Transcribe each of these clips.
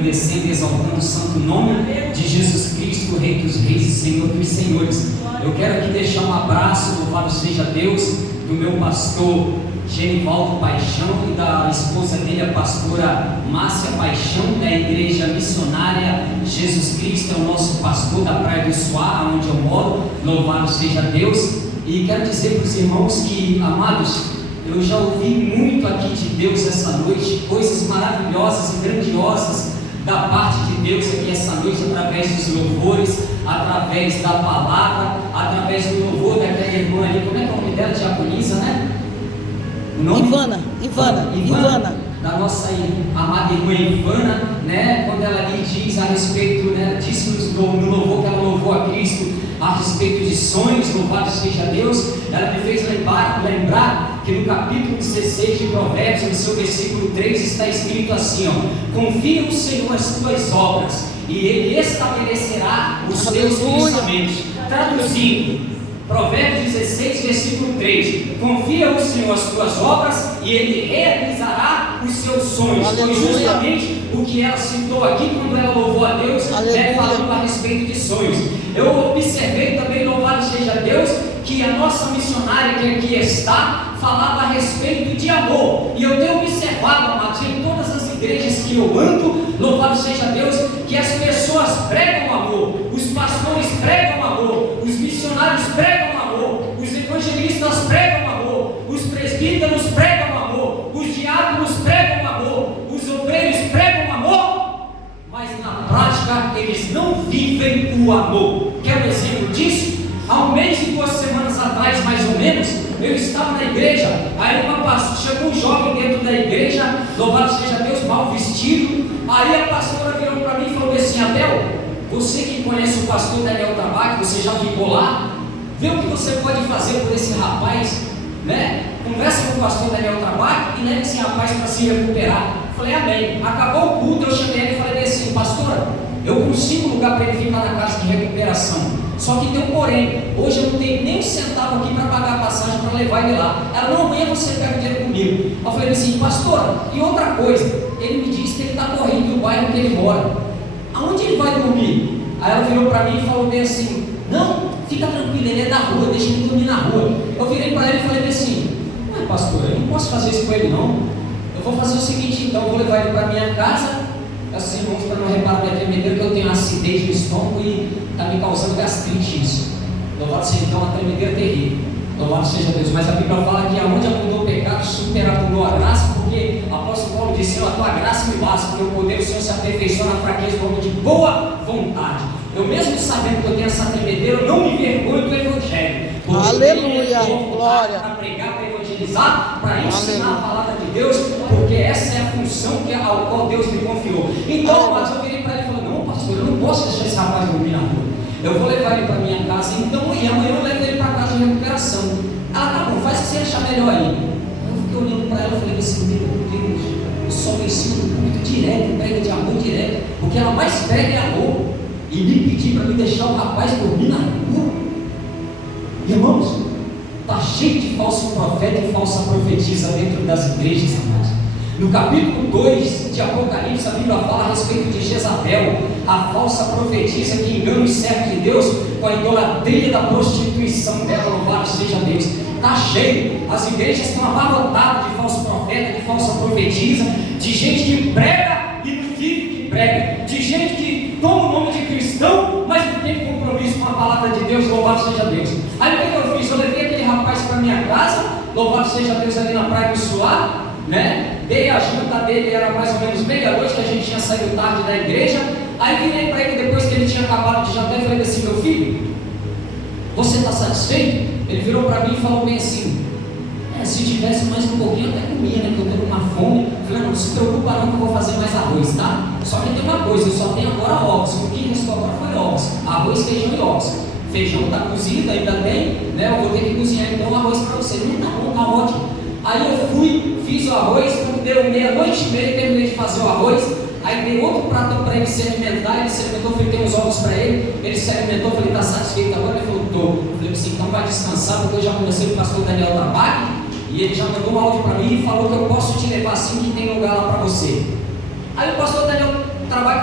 engrandecendo e exaltando o santo nome de Jesus Cristo, Rei dos Reis e Senhor dos Senhores. Eu quero aqui deixar um abraço, louvado seja Deus, do meu pastor Genivaldo Paixão e da esposa dele, a pastora Márcia Paixão, da Igreja Missionária Jesus Cristo, é o nosso pastor da Praia do Suá, onde eu moro, louvado seja Deus. E quero dizer para os irmãos que, amados, eu já ouvi muito aqui de Deus essa noite, coisas maravilhosas e grandiosas da parte de Deus aqui essa noite, através dos louvores, através da palavra, através do louvor daquela irmã ali, como é que é o nome dela? Diaconisa, né? Ivana, da nossa amada irmã Ivana, né? Quando ela lhe diz a respeito, né? Disse no louvor que ela louvou a Cristo a respeito de sonhos, louvado seja Deus. Ela me fez lembrar que no capítulo 16 de Provérbios, no seu versículo 3, está escrito assim, ó: confia no Senhor as tuas obras e Ele estabelecerá os teus pensamentos. Traduzindo, Provérbios 16, versículo 3: confia no Senhor as tuas obras e Ele realizará os seus sonhos. Foi justamente o que ela citou aqui quando ela louvou a Deus, né, falando a respeito de sonhos. Eu observei também, louvado seja Deus, que a nossa missionária que aqui está, falava a respeito de amor. E eu tenho observado, amados, em todas as igrejas que eu ando, louvado seja Deus, que as pessoas pregam amor, os pastores pregam amor, os missionários pregam amor, os evangelistas pregam amor, os presbíteros pregam amor, os diáconos pregam amor, os obreiros pregam amor, mas na prática eles não vivem o amor. Quer um exemplo disso? Há um mês e 2 semanas atrás, mais ou menos, eu estava na igreja, aí chegou um jovem dentro da igreja, louvado seja Deus, mal vestido. Aí a pastora virou para mim e falou assim: Abel, você que conhece o pastor Daniel Tabaque, você já ficou lá? Vê o que você pode fazer por esse rapaz, né? Conversa com o pastor Daniel Tabaque e leve esse rapaz para se recuperar. Falei, amém. Acabou o culto, eu cheguei ele e falei assim: pastora, eu consigo lugar para ele ficar na casa de recuperação. Só que tem um porém, hoje eu não tenho nem um centavo aqui para pagar a passagem para levar ele lá. Ela, não, amanhã você pega o dinheiro comigo. Eu falei assim: pastora, e outra coisa, ele me disse que ele está correndo do bairro que ele mora. Aonde ele vai dormir? Aí ela virou para mim e falou bem assim: não, fica tranquilo, ele é da rua, deixa ele dormir na rua. Eu virei para ele e falei assim: ué, pastora, eu não posso fazer isso com ele não. Eu vou fazer o seguinte então, eu vou levar ele para minha casa. Assim, irmãos, para não reparar minha tremedeira, que eu tenho acidez no estômago e está me causando gastrite isso. Louvado seja então, uma tremedeira terrível. Louvado seja Deus. Mas a Bíblia fala que aonde abundou o pecado, superabundou a graça, porque o apóstolo Paulo disse: Senhor, a tua graça me basta, porque o poder do Senhor se aperfeiçoa na fraqueza do homem de boa vontade. Eu mesmo sabendo que eu tenho essa tremedeira, eu não me envergonho do Evangelho. Aleluia, glória. Para pregar, para evangelizar, para ensinar a palavra de Deus, porque essa é a função ao qual Deus me confiou. Então, mas eu virei para ele e falei: não, pastor, eu não posso deixar esse rapaz dormir na rua. Eu vou levar ele para minha casa, então, e amanhã eu levo ele para a casa de recuperação. Ela, tá bom, faz o que você achar melhor aí. Eu fiquei olhando para ela e falei assim: meu Deus, eu só me ensino muito direto, prega de amor direto, porque ela mais prega é amor. E me pedir para me deixar o rapaz dormir na rua. Irmãos, está cheio de falso profeta e falsa profetisa dentro das igrejas, amados. No capítulo 2 de Apocalipse, a Bíblia fala a respeito de Jezabel, a falsa profetisa que engana os servos de Deus com a idolatria da prostituição dela. Louvado seja Deus. Está cheio, as igrejas estão abarrotadas de falso profeta, de falsa profetisa, de gente que prega e não vive que prega, de gente que toma o nome de cristão, mas não tem compromisso com a palavra de Deus. Louvado seja Deus. Aí o que eu fiz? Eu levei aquele rapaz para minha casa, louvado seja Deus, ali na Praia do Suá, né? Dei a janta dele, era mais ou menos meia-noite, que a gente tinha saído tarde da igreja. Aí virei para ele depois que ele tinha acabado de jantar e falei assim: meu filho, você está satisfeito? Ele virou para mim e falou bem assim: se tivesse mais um pouquinho eu até comia, né? Que eu tenho uma fome. Eu falei: não se preocupa não, que eu vou fazer mais arroz, tá? Só que tem uma coisa, eu só tenho agora ovos. O que restou agora foi ovos, arroz, feijão e ovos. Feijão está cozido, ainda tem, né? Eu vou ter que cozinhar então o arroz para você. Não, tá bom, tá ótimo. Aí eu fui, fiz o arroz, quando deu meia-noite e meia, terminei de fazer o arroz. Aí dei outro pratão para ele se alimentar, ele se alimentou, fritei uns ovos para ele se alimentou, falei: está satisfeito agora? Ele falou: estou. Eu falei assim: então vai descansar, porque eu já comecei com o pastor Daniel Tabaque, e ele já mandou um áudio para mim e falou que eu posso te levar assim, que tem lugar lá para você. Aí o pastor Daniel Tabaque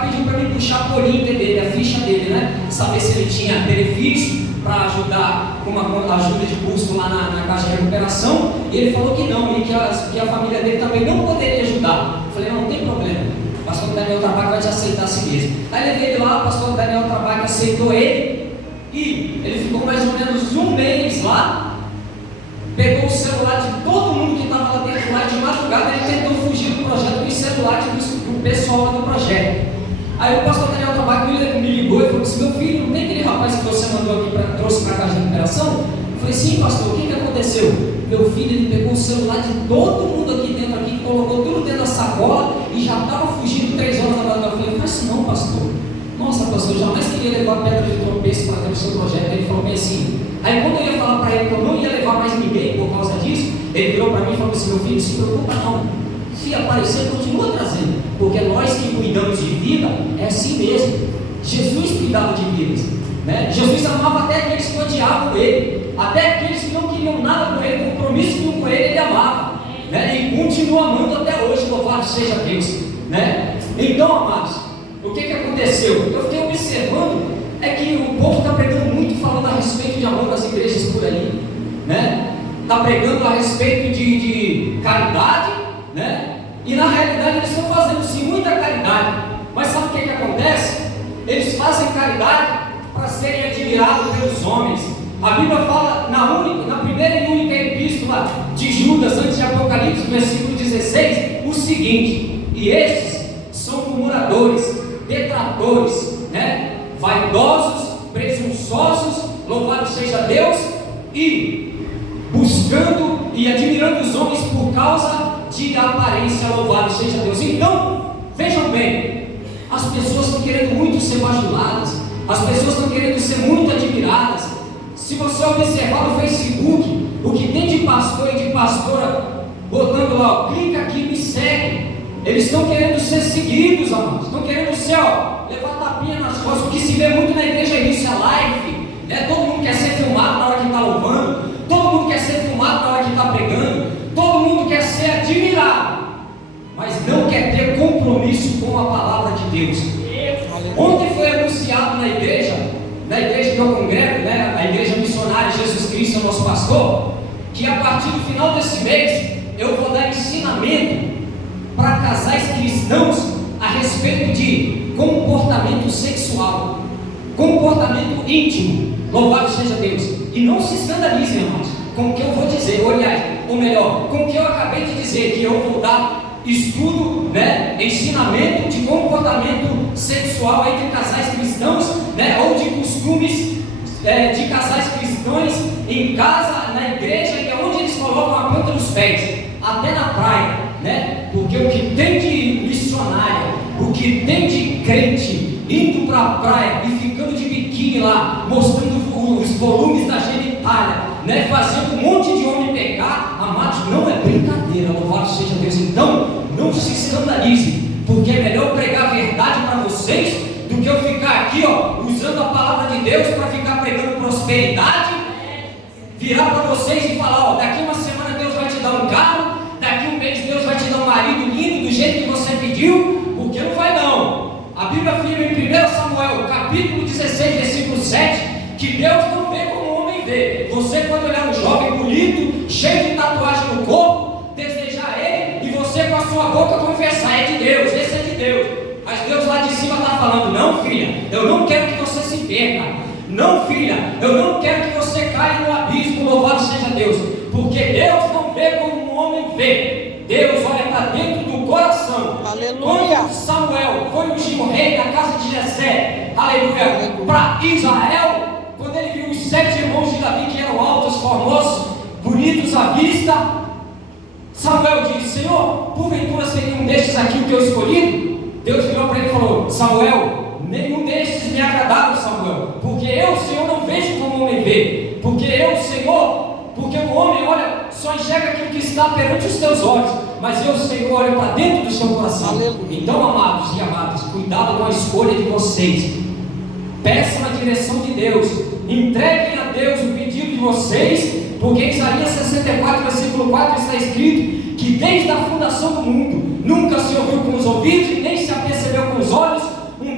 pediu para mim puxar a folhinha dele, a ficha dele, né? Saber se ele tinha benefício para ajudar com uma ajuda de custo lá na Casa de Recuperação. E ele falou que não, e que a família dele também não poderia ajudar. Eu falei, não tem problema, o pastor Daniel Trabac vai te aceitar assim mesmo. Aí levei ele lá, o pastor Daniel Trabac aceitou ele, e ele ficou mais ou menos um mês lá, pegou o celular de todo mundo que estava lá dentro, lá de madrugada, ele tentou fugir do projeto com o celular do pessoal lá do projeto. Aí o pastor Daniel Trabac me ligou e falou assim, meu filho, não tem aquele rapaz que você mandou aqui, trouxe para a Casa de Recuperação? Eu falei, sim pastor, o que aconteceu? Meu filho, ele pegou o celular de todo mundo aqui dentro, aqui, colocou tudo dentro da sacola e já estava fugindo 3 horas da madrugada. Eu falei, faz isso não pastor. Nossa pastor, eu jamais queria levar pedra de tropeço para dentro do seu projeto. Ele falou bem assim. Aí quando eu ia falar para ele que eu não ia levar mais ninguém por causa disso, ele virou para mim e falou assim, meu filho, não se preocupa não, se aparecer continua trazendo, porque nós que cuidamos de vida, é assim mesmo. Jesus cuidava de vidas, né? Jesus amava até aqueles que odiavam ele, até aqueles que não queriam nada com ele, compromisso nenhum com ele amava, né? E continua amando até hoje, louvado seja Deus, né? Então amados, o que aconteceu? Eu fiquei observando é que o povo está pregando muito falando a respeito de amor nas igrejas por aí, né? Está pregando a respeito de caridade, né? E na realidade eles estão fazendo sim muita caridade, mas sabe o que acontece? Eles fazem caridade para serem admirados pelos homens. A Bíblia fala na primeira e única epístola de Judas, antes de Apocalipse, versículo 16, o seguinte: e estes são murmuradores, detratores, né? Vaidosos, presunçosos, louvado seja Deus, e buscando e admirando os homens por causa de aparência, louvado seja Deus. Então, vejam bem, as pessoas estão querendo muito ser bajuladas, as pessoas estão querendo ser muito admiradas. Se você observar no Facebook, o que tem de pastor e de pastora botando lá, ó, clica aqui, me segue. Eles estão querendo ser seguidos, amados, estão querendo ser, ó, levar tapinha nas costas. O que se vê muito na igreja é isso, é live, né? Todo mundo quer ser filmado na hora que está louvando, todo mundo quer ser filmado na hora que está pregando, todo mundo quer ser admirado, mas não quer ter compromisso com a palavra de Deus. Ontem foi anunciado na igreja que eu congrego, né, a igreja missionária Jesus Cristo, nosso pastor, que a partir do final desse mês eu vou dar ensinamento para casais cristãos a respeito de comportamento sexual, comportamento íntimo, louvado seja Deus. E não se escandalizem, irmãos, com o que eu vou dizer, ou melhor, com o que eu acabei de dizer, que eu vou dar estudo, né, ensinamento de comportamento sexual entre casais cristãos, né, ou de costumes de casais cristãos em casa, na igreja, e onde eles colocam a ponta dos pés, até na praia, né? Porque o que tem de missionária, o que tem de crente indo para a praia e ficando de biquíni lá, mostrando os volumes da genitália, né? Fazendo um monte de homem pecar, amados, não é brincadeira, louvado seja Deus. Então, não se escandalize, porque é melhor pregar a verdade para vocês do que eu ficar aqui, ó, usando a palavra de Deus para ficar pregando prosperidade, virar para vocês e falar, ó, daqui uma semana Deus vai te dar um carro, daqui um mês Deus vai te dar um marido lindo do jeito que você pediu, porque não vai não. A Bíblia afirma em 1 Samuel, capítulo 16, versículo 7, que Deus não vê como o homem vê. Você pode olhar um jovem bonito, cheio de tatuagem no corpo, desejar ele, e você com a sua boca confessar, é de Deus, esse é de Deus. Mas Deus lá de cima está falando, não filha, eu não quero que você se perca, não filha, eu não quero que você caia no abismo, louvado seja Deus, porque Deus não vê como um homem vê, Deus olha para dentro do coração. Aleluia. Quando Samuel foi ungir o rei da casa de Jessé, aleluia, para Israel, quando ele viu os 7 irmãos de Davi que eram altos, formosos, bonitos à vista, Samuel disse, Senhor, porventura seria um destes aqui o teu escolhido? Deus virou para ele e falou, Samuel, nenhum destes me agradaram, Samuel, porque eu, Senhor, não vejo como o homem vê, porque eu, Senhor, porque o homem, olha, só enxerga aquilo que está perante os teus olhos, mas eu, Senhor, olho para dentro do seu coração. Aleluia. Então, amados e amadas, cuidado com a escolha de vocês, peçam a direção de Deus, entreguem a Deus o pedido de vocês, porque em Isaías 64, versículo 4 está escrito que desde a fundação do mundo nunca se ouviu com os ouvidos e nem se apercebeu com os olhos um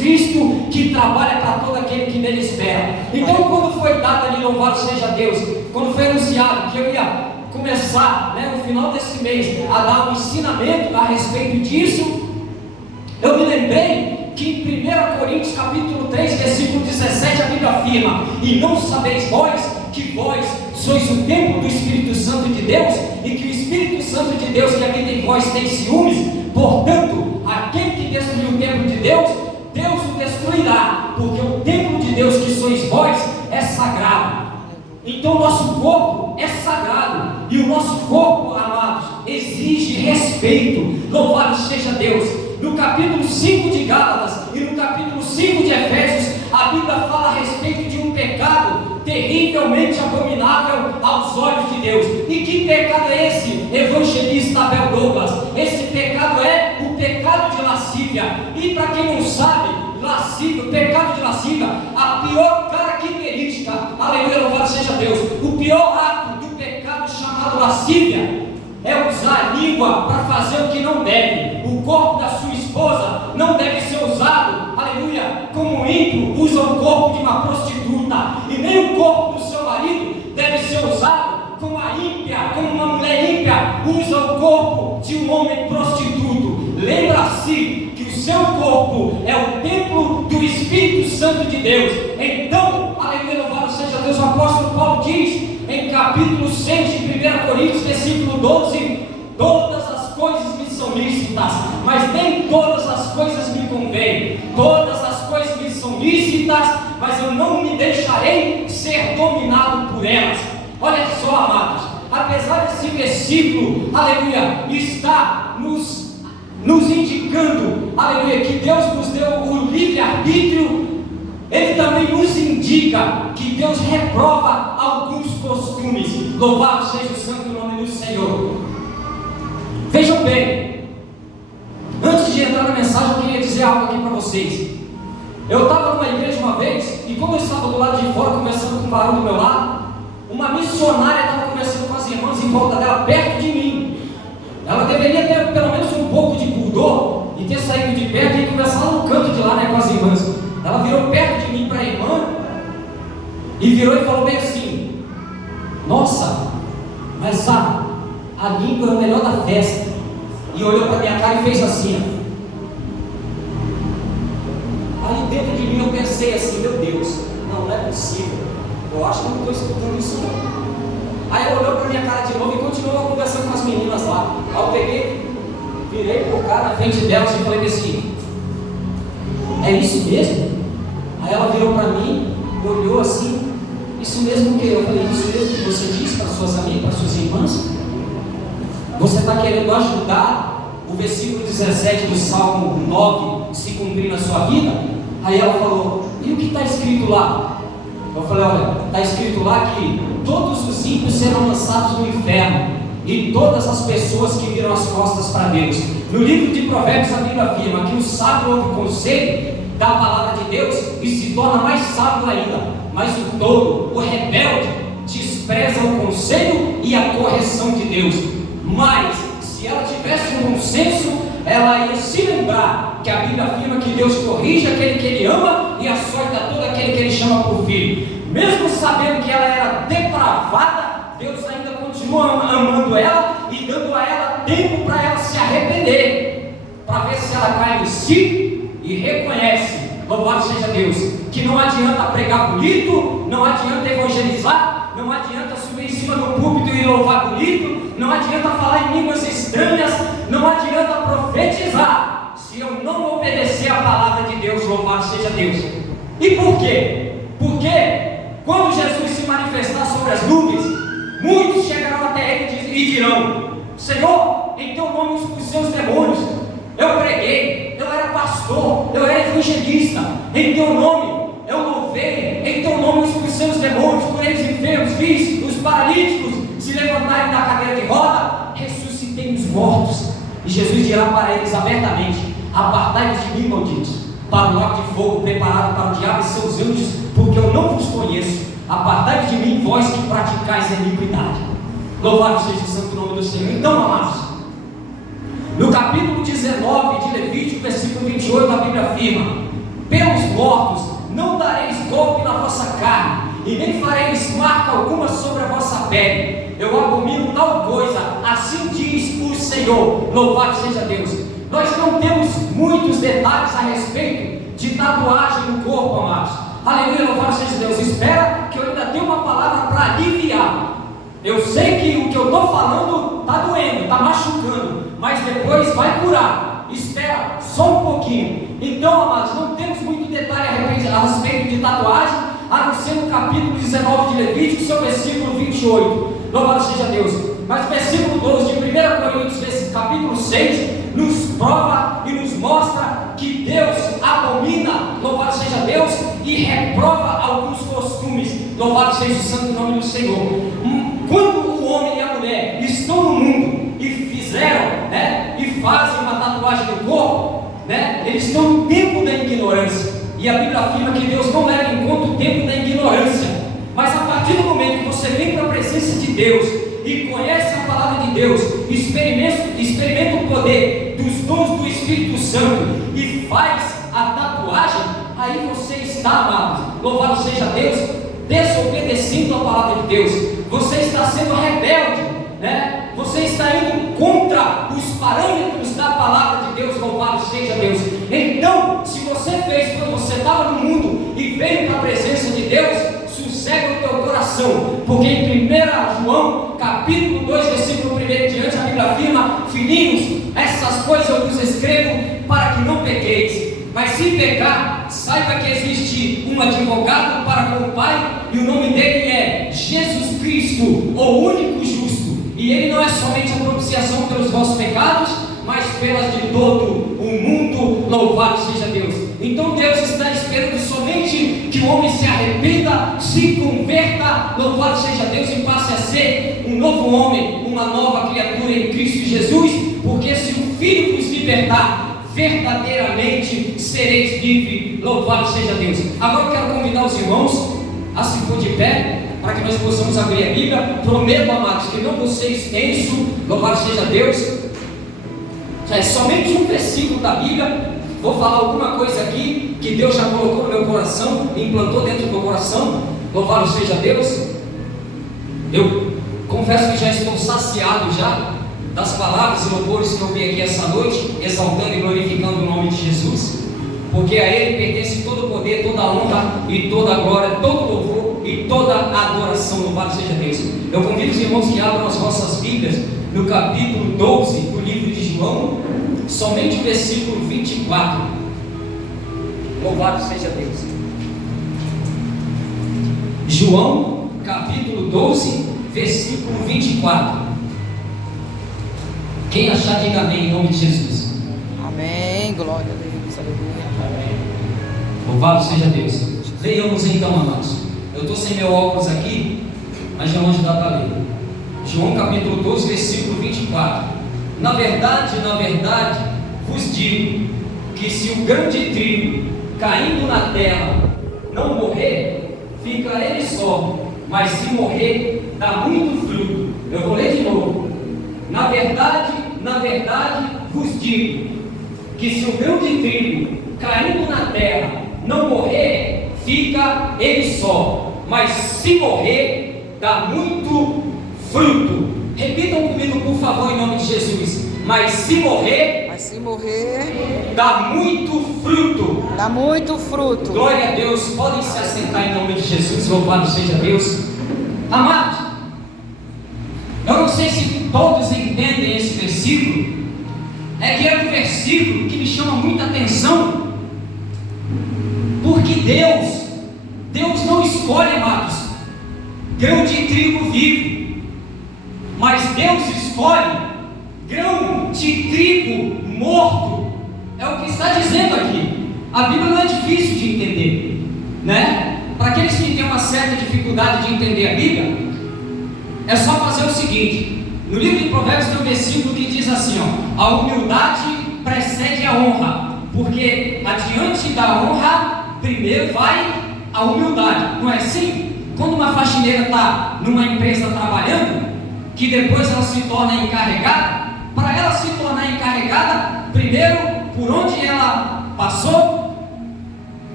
Cristo que trabalha para todo aquele que nele espera. Então, quando foi dado ali, louvado seja Deus, quando foi anunciado que eu ia começar, no final desse mês, a dar um ensinamento a respeito disso, eu me lembrei que em 1 Coríntios capítulo 3, versículo 17, a Bíblia afirma: e não sabeis vós que vós sois o templo do Espírito Santo de Deus, e que o Espírito Santo de Deus que habita em vós tem ciúmes? Portanto, aquele que destruiu o templo de Deus, Deus o destruirá, porque o templo de Deus que sois vós é sagrado. Então o nosso corpo é sagrado, e o nosso corpo, amados, exige respeito. Louvado seja Deus. No capítulo 5 de Gálatas e no capítulo 5 de Efésios, a Bíblia fala a respeito de um pecado terrivelmente abominável aos olhos de Deus. E que pecado é esse, evangelista Abel Douglas? Esse pecado é o pecado de lascívia. E para quem não sabe, lascívia, o pecado de lascívia, a pior característica, aleluia, louvado seja Deus, o pior ato do pecado chamado lascívia é usar a língua para fazer o que não deve. O corpo da sua esposa não deve ser usado, aleluia, como um ímpio usa o corpo de uma prostituta, e nem o corpo do seu marido deve ser usado como a ímpia, como uma mulher ímpia usa o corpo de um homem prostituto. Lembra-se que o seu corpo é o templo do Espírito Santo de Deus. Então, aleluia, louvado seja Deus, o apóstolo Paulo diz em capítulo 6 de 1 Coríntios, versículo 12: todas as coisas me são lícitas, mas nem todas as coisas me convêm. Todas as coisas me são lícitas, mas eu não me deixarei ser dominado por elas. Olha só, amados, apesar desse versículo, aleluia, está nos indicando, aleluia, que Deus nos deu o livre-arbítrio, Ele também nos indica que Deus reprova alguns costumes. Louvado seja o santo nome do Senhor. Vejam bem, antes de entrar na mensagem, eu queria dizer algo aqui para vocês. Eu estava numa igreja uma vez, e como eu estava do lado de fora, conversando com um varão do meu lado, uma missionária estava conversando com as irmãs em volta dela, perto de mim. Ela deveria ter pelo menos um pouco de pudor e ter saído de perto e conversar lá no canto de lá, com as irmãs. Ela virou perto de mim para a irmã e virou e falou bem assim: nossa, mas a língua é o melhor da festa. E olhou para minha cara e fez assim. Aí dentro de mim eu pensei assim: meu Deus, não é possível, eu acho que não estou escutando isso não. Aí ela olhou para minha cara de novo e continuou conversando com as meninas lá. Aí eu peguei, virei por cá na frente delas e falei assim: é isso mesmo? Aí ela virou para mim, olhou assim: isso mesmo o quê? Eu falei: isso mesmo que você disse para suas amigas, para suas irmãs? Você está querendo ajudar o versículo 17 do Salmo 9 se cumprir na sua vida? Aí ela falou: e o que está escrito lá? Eu falei: olha, está escrito lá que todos os ímpios serão lançados no inferno, e todas as pessoas que viram as costas para Deus. No livro de Provérbios, a Bíblia afirma que o sábio ouve o conselho da palavra de Deus e se torna mais sábio ainda, mas o tolo, o rebelde, despreza o conselho e a correção de Deus. Mas se ela tivesse um bom senso, ela ia se lembrar que a Bíblia afirma que Deus corrige aquele que Ele ama e açoita todo aquele que Ele chama por filho. Mesmo sabendo que ela era depravada, Deus ainda continua amando ela e dando a ela tempo para ela se arrepender, para ver se ela cai em si e reconhece, louvado seja Deus, que não adianta pregar bonito, não adianta evangelizar, não adianta subir em cima do púlpito e louvar bonito, não adianta falar em línguas estranhas, não adianta profetizar, se eu não obedecer a palavra de Deus, louvado seja Deus. E por quê? Porque quando Jesus se manifestar sobre as nuvens, muitos chegarão até Ele e dirão: Senhor, em Teu nome expulsei os demônios, eu preguei, eu era pastor, eu era evangelista, em Teu nome eu louvei, em Teu nome expulsei os demônios, curei os enfermos, fiz os paralíticos se levantarem da cadeira de roda, ressuscitei os mortos. E Jesus dirá para eles abertamente: apartai-vos de mim, malditos, para o lago de fogo preparado para o diabo e seus anjos, porque eu não vos conheço. Apartai-vos de mim, vós que praticais a iniquidade. Louvado seja o santo nome do Senhor. Então, amados, no capítulo 19 de Levítico, versículo 28, a Bíblia afirma: pelos mortos, não dareis golpe na vossa carne, e nem fareis marca alguma sobre a vossa pele. Eu abomino tal coisa, assim diz o Senhor. Louvado seja Deus. Nós não temos muitos detalhes a respeito de tatuagem no corpo, amados. Aleluia, louvado seja Deus. Espera que eu ainda tenha uma palavra para aliviar. Eu sei que o que eu estou falando está doendo, está machucando, mas depois vai curar. Espera só um pouquinho. Então, amados, não temos muito detalhe a respeito de tatuagem, a não ser no capítulo 19 de Levítico, seu versículo 28. Louvado seja Deus. Mas o versículo 12 de 1 Coríntios, capítulo 6, nos prova e nos mostra que Deus abomina, louvado seja Deus, e reprova alguns costumes. Louvado seja o santo nome do Senhor. Quando o homem e a mulher estão no mundo e fizeram, e fazem uma tatuagem no corpo, eles estão no tempo da ignorância. E a Bíblia afirma que Deus não leva em conta o tempo da ignorância. Mas a partir do momento que você vem para a presença de Deus e conhece a palavra de Deus, experimenta o poder dos dons do Espírito Santo e faz a tatuagem, aí você está, amado, louvado seja Deus, desobedecendo a palavra de Deus. Você está sendo rebelde, você está indo contra os parâmetros da palavra de Deus. Louvado seja Deus. Então, se você fez quando você estava no mundo e veio para a presença de Deus, sossega o teu coração, porque em 1 João capítulo 2 versículo 1 em diante, a Bíblia afirma: filhinhos, essas coisas eu vos escrevo para que não pequeis. Mas se pecar, saiba que existe um advogado para com o Pai, e o nome dele é Jesus Cristo, o único justo. E ele não é somente a propiciação pelos vossos pecados, mas pelas de todo o mundo. Louvado seja Deus. Então Deus está esperando somente que o homem se arrependa, se converta, louvado seja Deus, e passe a ser um novo homem, uma nova criatura em Cristo Jesus. Porque se o Filho vos libertar, verdadeiramente sereis livres. Louvado seja Deus. Agora eu quero convidar os irmãos a se pôr de pé, para que nós possamos abrir a Bíblia. Prometo, amados, que não vou ser extenso. Louvado seja Deus. Já é somente um versículo da Bíblia. Vou falar alguma coisa aqui que Deus já colocou no meu coração, implantou dentro do meu coração. Louvado seja Deus. Eu confesso que já estou saciado já das palavras e louvores que eu vi aqui essa noite, exaltando e glorificando o nome de Jesus, porque a Ele pertence todo o poder, toda a honra e toda a glória, todo o louvor e toda a adoração. Louvado seja Deus. Eu convido os irmãos que abram as vossas Bíblias no capítulo 12 do livro de João, somente o versículo 24. Louvado seja Deus. João capítulo 12, versículo 24. Quem achar, diga amém em nome de Jesus. Amém, glória a Deus, aleluia. Amém. Louvado seja Deus. Leiamos então, amados. Eu estou sem meu óculos aqui, mas já longe dá para ler. João capítulo 12, versículo 24. Na verdade, vos digo que se o grão de trigo caindo na terra não morrer, fica ele só, mas se morrer, dá muito fruto. Eu vou ler de novo. Na verdade, vos digo que se o grão de trigo caindo na terra não morrer, fica ele só, mas se morrer, dá muito fruto. Repitam comigo, por favor, em nome de Jesus. Mas se morrer, dá muito fruto. Dá muito fruto. Glória a Deus. Podem se assentar em nome de Jesus. Louvado seja Deus. Amados, eu não sei se todos entendem esse versículo. É que é um versículo que me chama muita atenção, porque Deus não escolhe, amados, grão de trigo vivo, mas Deus escolhe grão de trigo morto. É o que está dizendo aqui. A Bíblia não é difícil de entender, Para aqueles que têm uma certa dificuldade de entender a Bíblia, é só fazer o seguinte. No livro de Provérbios tem um versículo que diz assim, a humildade precede a honra, porque adiante da honra primeiro vai a humildade. Não é assim? Quando uma faxineira está numa empresa trabalhando, que depois ela se torna encarregada, para ela se tornar encarregada, primeiro, por onde ela passou?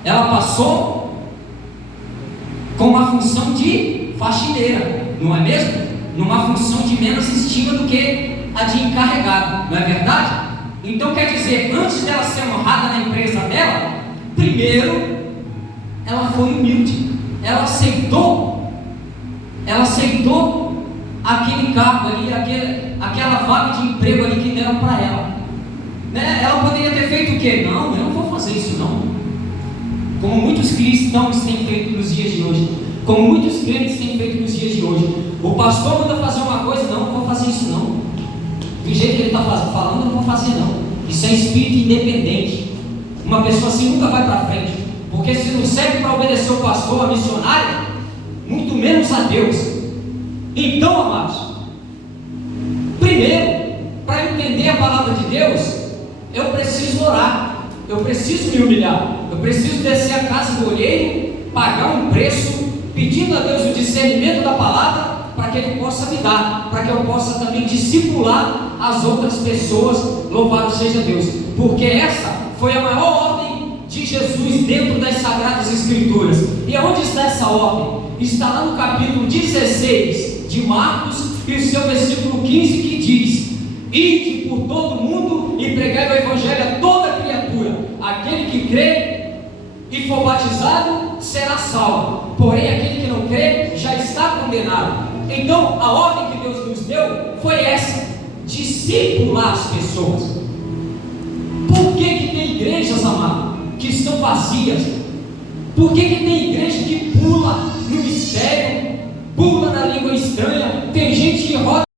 ela passou com uma função de faxineira, não é mesmo? Numa função de menos estima do que a de encarregado, não é verdade? Então quer dizer, antes dela ser honrada na empresa dela, primeiro ela foi humilde, ela aceitou aquele cargo ali, aquela vaga de emprego ali que deram para ela, né? Ela poderia ter feito o quê? Não, eu não vou fazer isso não, como muitos cristãos têm feito nos dias de hoje, como muitos crentes têm feito nos dias de hoje. O pastor manda fazer uma coisa, não vou fazer isso não, do jeito que ele está falando, eu não vou fazer não. Isso é espírito independente. Uma pessoa assim nunca vai para frente, porque se não serve para obedecer o pastor, a missionária, muito menos a Deus. Então, amados, primeiro, para entender a palavra de Deus, eu preciso orar, eu preciso me humilhar, eu preciso descer a casa do olheiro, pagar um preço, pedindo a Deus o discernimento da palavra, para que Ele possa me dar, para que eu possa também discipular as outras pessoas. Louvado seja Deus, porque essa foi a maior ordem de Jesus dentro das Sagradas Escrituras. E onde está essa ordem? Está lá no capítulo 16 de Marcos, e o seu versículo 15, que diz: ide por todo mundo e pregai o Evangelho a toda criatura. Aquele que crê e for batizado será salvo, porém aquele que não crê já está condenado. Então a ordem que Deus nos deu foi essa: discipular as pessoas. Por que tem igrejas, amado, que estão vazias? Por que tem igreja que pula no mistério, pula na língua estranha? Tem gente que roda